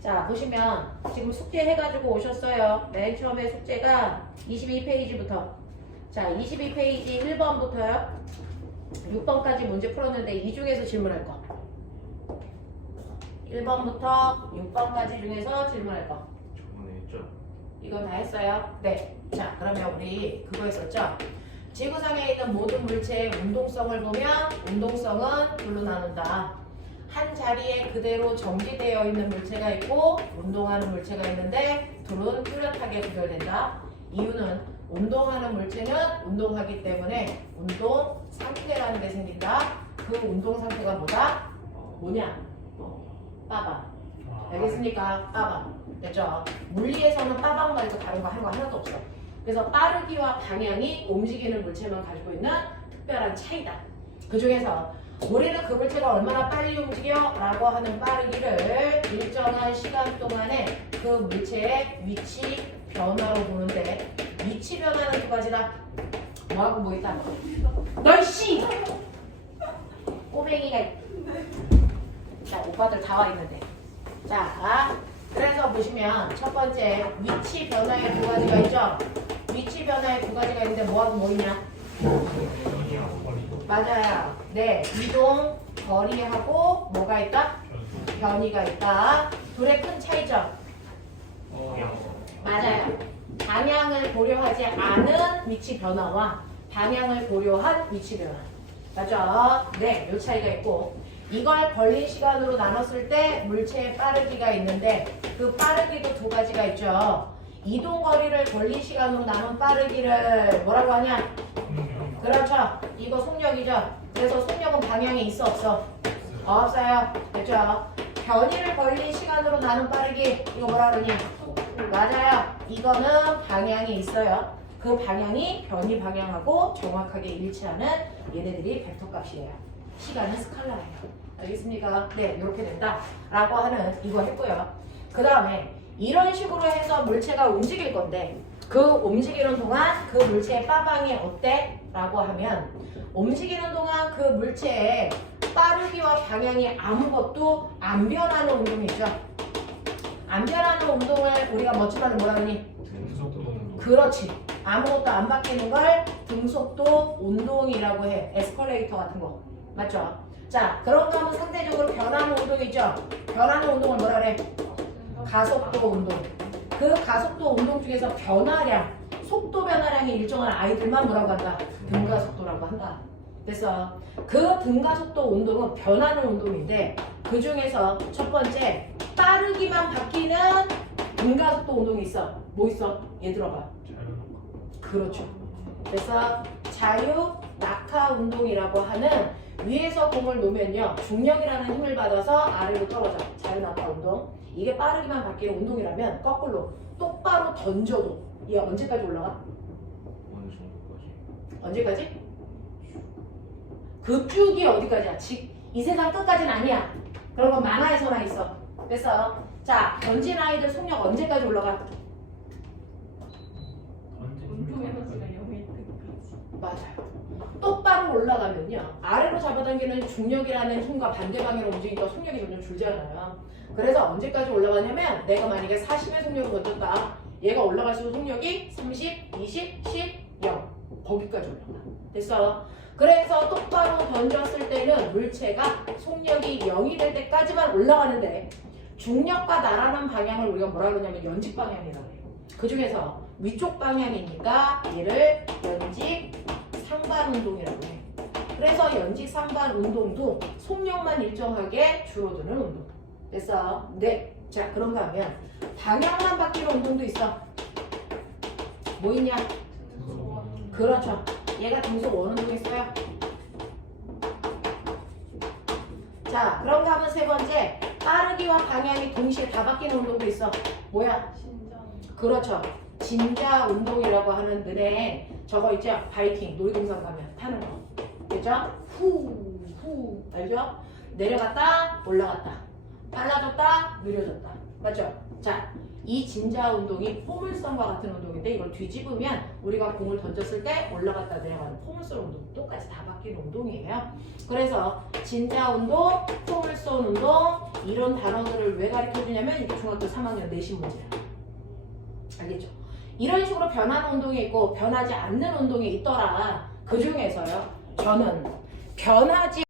자, 보시면 지금 숙제 해가지고 오셨어요. 맨 처음에 숙제가 22페이지부터. 자, 22페이지 1번부터요. 6번까지 문제 풀었는데 이 중에서 질문할 거. 1번부터 6번까지 중에서 질문할 거. 저번에 했죠? 이거 다 했어요? 네. 자, 그러면 우리 그거 했었죠? 지구상에 있는 모든 물체의 운동성을 보면 운동성은 둘로 나눈다. 한 자리에 그대로 정지되어 있는 물체가 있고 운동하는 물체가 있는데 둘은 뚜렷하게 구별된다. 이유는 운동하는 물체는 운동하기 때문에 운동 상태라는 게 생긴다. 그 운동 상태가 뭐다? 뭐냐? 어, 빠바. 알겠습니까? 빠방. 됐죠? 물리에서는 빠방 말고 다른 거 하는 거 하나도 없어. 그래서 빠르기와 방향이 움직이는 물체만 가지고 있는 특별한 차이다. 그 중에서 우리는 그 물체가 얼마나 빨리 움직여? 라고 하는 빠르기를 일정한 시간 동안에 그 물체의 위치 변화로 보는데 위치 변화는 두 가지다. 뭐하고 뭐 있다? 널씨! 꼬맹이가 자 오빠들 다 와 있는데 자, 그래서 보시면 첫 번째 위치 변화의 두 가지가 있죠. 위치 변화의 두 가지가 있는데 뭐하고 뭐 있냐? 맞아요. 네, 이동 거리하고 뭐가 있다? 변이가 있다. 둘의 큰 차이죠. 맞아요. 방향을 고려하지 않은 위치 변화와 방향을 고려한 위치 변화. 맞죠? 네, 요 차이가 있고 이걸 걸린 시간으로 나눴을 때 물체의 빠르기가 있는데 그 빠르기도 두 가지가 있죠. 이동 거리를 걸린 시간으로 나눈 빠르기를 뭐라고 하냐? 그렇죠. 이거 속력이죠. 그래서 속력은 방향에 있어 없어? 없어요. 됐죠? 변이를 걸린 시간으로 나눈 빠르기 이거 뭐라 그러니? 맞아요. 이거는 방향이 있어요. 그 방향이 변이 방향하고 정확하게 일치하는 얘네들이 벡터 값이에요. 시간은 스칼라예요. 알겠습니까? 네, 이렇게 된다. 라고 하는 이거 했고요. 그 다음에 이런 식으로 해서 물체가 움직일 건데 그 움직이는 동안 그 물체의 빠방이 어때? 라고 하면 움직이는 동안 그 물체의 빠르기와 방향이 아무것도 안 변하는 운동이죠. 안 변하는 운동을 우리가 멋지말로 뭐라 그러니? 그렇지. 아무것도 안 바뀌는 걸 등속도 운동이라고 해. 에스컬레이터 같은 거. 맞죠? 자, 그런 거 하면 상대적으로 변하는 운동이죠. 변하는 운동을 뭐라 그래? 가속도 운동. 그 가속도 운동 중에서 변화량, 속도 변화량이 일정한 아이들만 뭐라고 한다? 등가속도라고 한다. 그래서 그 등가속도 운동은 변하는 운동인데 그 중에서 첫 번째 빠르기만 바뀌는 등가속도 운동이 있어. 뭐 있어? 얘 들어봐. 그렇죠. 그래서 자유 낙하 운동이라고 하는 위에서 공을 놓으면요 중력이라는 힘을 받아서 아래로 떨어져 자유 낙하 운동 이게 빠르기만 바뀌는 운동이라면 거꾸로 똑바로 던져도 얘 언제까지 올라가? 어느 정도까지? 언제까지? 급쭉이 어디까지야? 지, 이 세상 끝까지는 아니야. 그런 건 만화에서만 있어. 그래서 자 던진 아이들 속력 언제까지 올라가? 운동 에너지가 0일 때까지. 맞아요. 똑바로 올라가면요. 아래로 잡아당기는 중력이라는 힘과 반대 방향으로 움직이니까 속력이 점점 줄잖아요. 그래서 언제까지 올라가냐면 내가 만약에 40의 속력을 던졌다. 얘가 올라갈수록 속력이 30, 20, 10, 0. 거기까지 올라가. 됐어? 그래서 똑바로 던졌을 때는 물체가 속력이 0이 될 때까지만 올라가는데 중력과 날아가는 방향을 우리가 뭐라 그러냐면 연직 방향이라고 해요. 그 중에서 위쪽 방향이니까 얘를 연직 상반 운동이라고 해. 그래서 연직 상반 운동도 속력만 일정하게 줄어드는 운동. 됐어? 네. 자, 그런가 하면 방향만 바뀌는 운동도 있어. 뭐 있냐? 그렇죠. 얘가 등속 원 운동 있어요. 자, 그런가 하면 세 번째 빠르기와 방향이 동시에 다 바뀌는 운동도 있어. 뭐야? 그렇죠. 진자 운동이라고 하는 느네 저거 있죠? 바이킹 놀이동산 가면 타는 거. 그죠? 후, 후. 알죠? 내려갔다, 올라갔다. 빨라졌다, 느려졌다. 맞죠? 자, 이 진자 운동이 포물선과 같은 운동인데 이걸 뒤집으면 우리가 공을 던졌을 때 올라갔다 내려가는 포물선 운동 똑같이 다 바뀌는 운동이에요. 그래서 진자 운동, 포물선 운동 이런 단어들을 왜 가르쳐 주냐면 이게 중학교 3학년 내신 문제야. 알겠죠? 이런 식으로 변하는 운동이 있고 변하지 않는 운동이 있더라. 그 중에서요. 저는 변하지